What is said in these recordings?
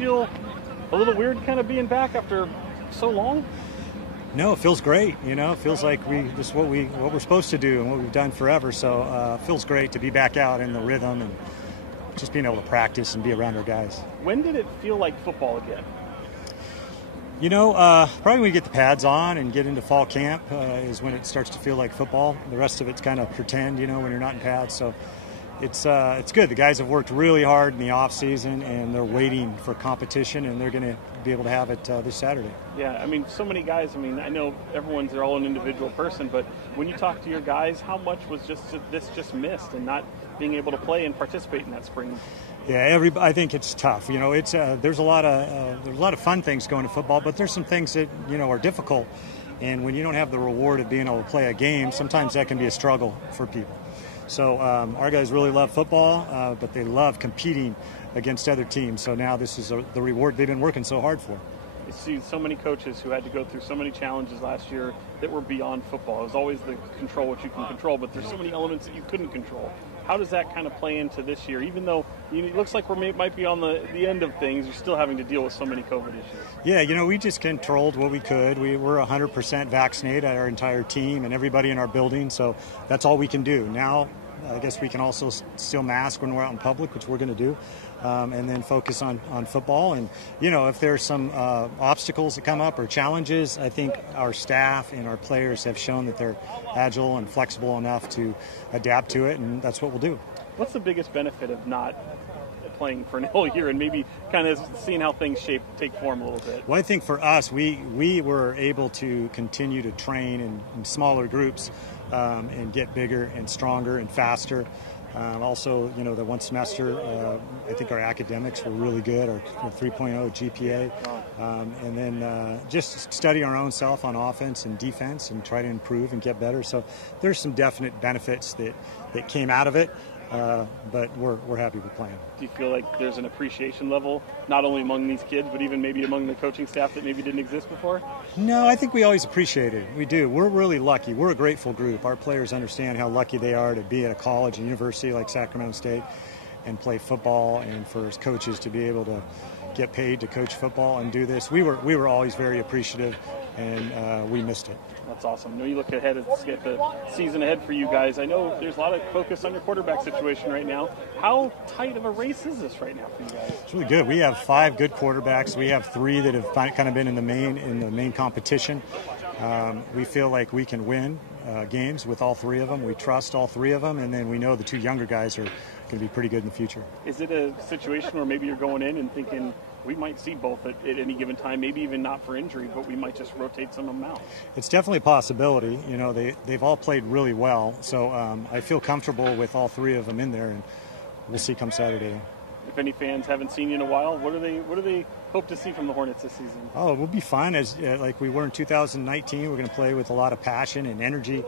feel a little weird kind of being back after so long? No, it feels great. It feels like this is what we're supposed to do and what we've done forever. So it feels great to be back out in the rhythm and just being able to practice and be around our guys. When did it feel like football again? Probably when we get the pads on and get into fall camp is when it starts to feel like football. The rest of it's kind of pretend, when you're not in pads. So it's good. The guys have worked really hard in the off season, and they're waiting for competition, and they're going to be able to have it this Saturday. Yeah, so many guys. I know they're all an individual person, but when you talk to your guys, how much was just missed and not being able to play and participate in that spring? Yeah, I think it's tough. There's a lot of fun things going to football, but there's some things that are difficult, and when you don't have the reward of being able to play a game, sometimes that can be a struggle for people. So our guys really love football, but they love competing against other teams. So now this is the reward they've been working so hard for. You see so many coaches who had to go through so many challenges last year that were beyond football. It was always the control what you can control, but there's so many elements that you couldn't control. How does that kind of play into this year? Even though it looks like might be on the end of things, you're still having to deal with so many COVID issues. Yeah, we just controlled what we could. We were 100% vaccinated, our entire team and everybody in our building, so that's all we can do. Now, I guess we can also still mask when we're out in public, which we're going to do, and then focus on football. And, if there's some obstacles that come up or challenges, I think our staff and our players have shown that they're agile and flexible enough to adapt to it, and that's what we'll do. What's the biggest benefit of not playing for an whole year and maybe kind of seeing how things take form a little bit? Well, I think for us, we were able to continue to train in smaller groups and get bigger and stronger and faster. Also, the one semester, I think our academics were really good, our 3.0 GPA. And then just study our own self on offense and defense and try to improve and get better. So there's some definite benefits that came out of it. But we're happy with playing. Do you feel like there's an appreciation level, not only among these kids, but even maybe among the coaching staff that maybe didn't exist before? No, I think we always appreciate it. We do. We're really lucky. We're a grateful group. Our players understand how lucky they are to be at a college and university like Sacramento State and play football, and for as coaches to be able to get paid to coach football and do this. We were always very appreciative, and we missed it. That's awesome. You look ahead at the season ahead for you guys. I know there's a lot of focus on your quarterback situation right now. How tight of a race is this right now for you guys? It's really good. We have 5 good quarterbacks. We have 3 that have kind of been in the main competition. We feel like we can win games with all 3 of them. We trust all 3 of them, and then we know the 2 younger guys are going to be pretty good in the future. Is it a situation where maybe you're going in and thinking we might see both at any given time, maybe even not for injury, but we might just rotate some of them out? It's definitely a possibility. They've all played really well, so I feel comfortable with all 3 of them in there, and we'll see come Saturday. If any fans haven't seen you in a while, what do they hope to see from the Hornets this season? Oh, we'll be fine like we were in 2019. We're going to play with a lot of passion and energy,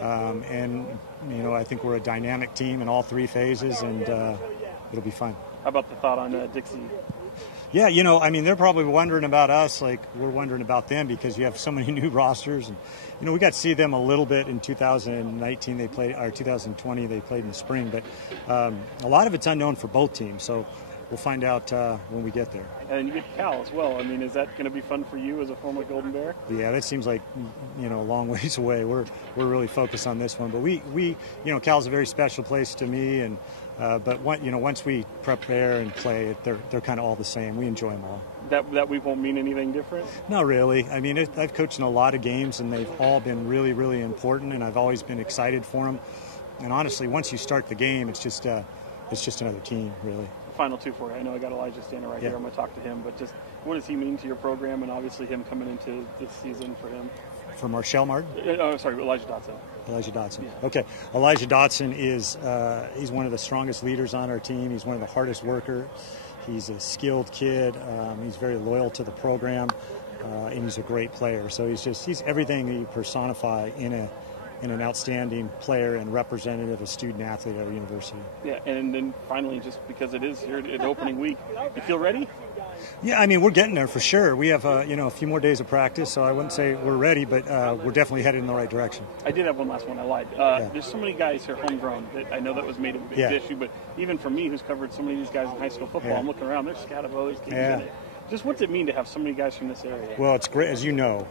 and I think we're a dynamic team in all 3 phases, and it'll be fun. How about the thought on Dixie? Yeah, they're probably wondering about us like we're wondering about them, because you have so many new rosters. And, we got to see them a little bit in 2019. They played, or 2020, they played in the spring. But a lot of it's unknown for both teams, so we'll find out when we get there. And you get Cal as well. Is that going to be fun for you as a former Golden Bear? Yeah, that seems like, a long ways away. We're really focused on this one. But we Cal's a very special place to me, and but once we prepare and play, they're kind of all the same. We enjoy them all. That we won't mean anything different? Not really. I've coached in a lot of games, and they've all been really, really important, and I've always been excited for them. And honestly, once you start the game, it's just another team, really. Final 2 for you. I know I got Elijah standing right here. I'm going to talk to him, but just what does he mean to your program, and obviously him coming into this season for him? For Marshall Martin? Elijah Dodson. Elijah Dodson. Yeah. Okay. Elijah Dodson is he's one of the strongest leaders on our team. He's one of the hardest workers. He's a skilled kid. He's very loyal to the program, and he's a great player. So he's everything you personify in an outstanding player and representative, a student athlete at our university. Yeah, and then finally, just because it is here at opening week, you feel ready? Yeah, I mean, we're getting there for sure. We have a few more days of practice, so I wouldn't say we're ready, but we're definitely headed in the right direction. I did have one last one. I lied. There's so many guys here homegrown that I know that was made a big issue, but even for me, who's covered so many of these guys in high school football, I'm looking around. There's Scatabo, there's teams in it. Just what's it mean to have so many guys from this area? Well, it's great, as you know.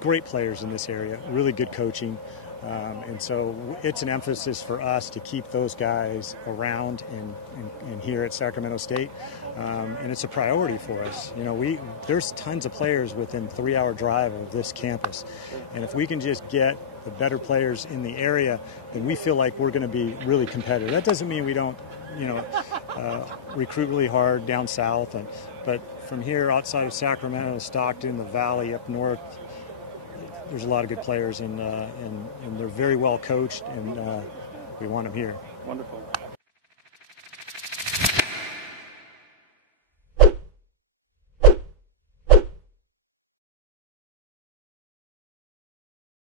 Great players in this area, really good coaching. And so it's an emphasis for us to keep those guys around and here at Sacramento State. And it's a priority for us. There's tons of players within 3-hour drive of this campus. And if we can just get the better players in the area, then we feel like we're going to be really competitive. That doesn't mean we don't, recruit really hard down south. But from here outside of Sacramento, Stockton, the Valley, up north, there's a lot of good players, and they're very well coached, and we want them here. Wonderful.